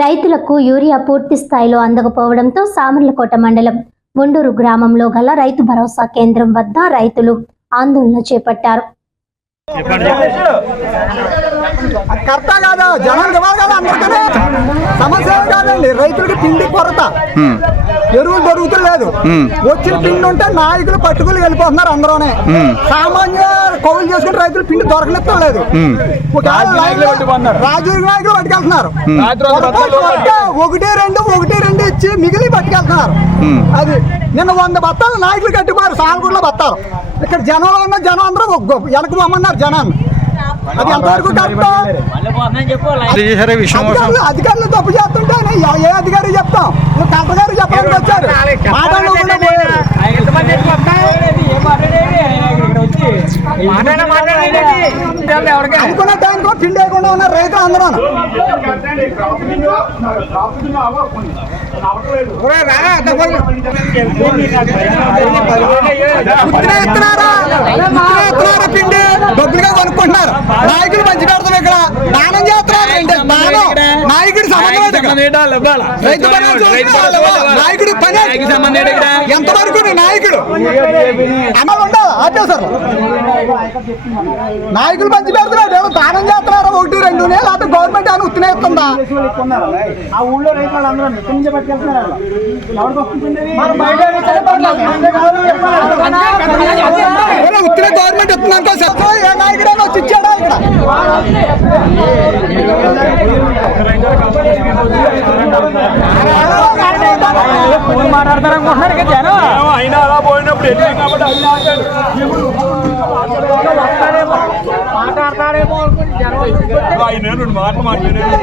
రైతులకు యూరియా పూర్తి స్థాయిలో అందకపోవడంతో సామర్లకోట మండలం ముండూరు గ్రామంలో గల రైతు భరోసా కేంద్రం వద్ద రైతులు ఆందోళన చేపట్టారు. రైతులకి పిండి కొరత, ఎరువులు దొరుకుతలేదు. వచ్చిన పిండి ఉంటే నాయకులు పట్టుకులు వెళ్ళిపోతున్నారు. అందరూనే సామాన్య కౌలు చేసుకుని రైతులు పిండి దొరకనిస్తాం లేదు. రాజకీయ నాయకులు పట్టుకెళ్తున్నారు. ఒకటి రెండు ఇచ్చి మిగిలి పట్టుకెళ్తున్నారు. అది నిన్న 100 బత్తాలు నాయకులు కట్టిపోయారు. సాలగూడలో బత్తాలు. ఇక్కడ జనంలో ఉన్న జనం అందరూ వెనక పొమ్మన్నారు జనాన్ని. అది ఎంతవరకు అధికారులు తప్పు చేస్తుంటే ఏ అధికారి చెప్తాం? కలెక్టర్ గారు చెప్పడానికి వచ్చారు. అనుకున్న టైంలో పిండి వేయకుండా ఉన్న రైతులు అందరూ పిండి డబ్బులుగా కొనుక్కుంటున్నారు. నాయకులు మంచి పెడతాం. ఇక్కడ దానం చేస్తున్నారు. నాయకుడి నాయకుడి పని ఎంతవరకు నాయకుడు అమలు ఉండాలి. ఆపేశారు. నాయకులు మంచి పెడుతున్నారు. ఏమో దానం చేస్తున్నారు. 1, 2 లేకపోతే గవర్నమెంట్ అని ఉత్తినే ఇస్తుందా? ఆ ఊళ్ళో రైతులు అందరూ పట్టుకెళ్తున్నారు. ఉత్తినే గవర్నమెంట్ ఇస్తుందంటే ఏ నాయకుడైనా వచ్చి ఇచ్చాడా? ఇక్కడ మాట్లాడతారనుకుంటున్నారు కదా జనం. అయినా అలా పోయినప్పుడు మాట్లాడతారేమో ఆయన 2 మాటలు మాట్లాడారు.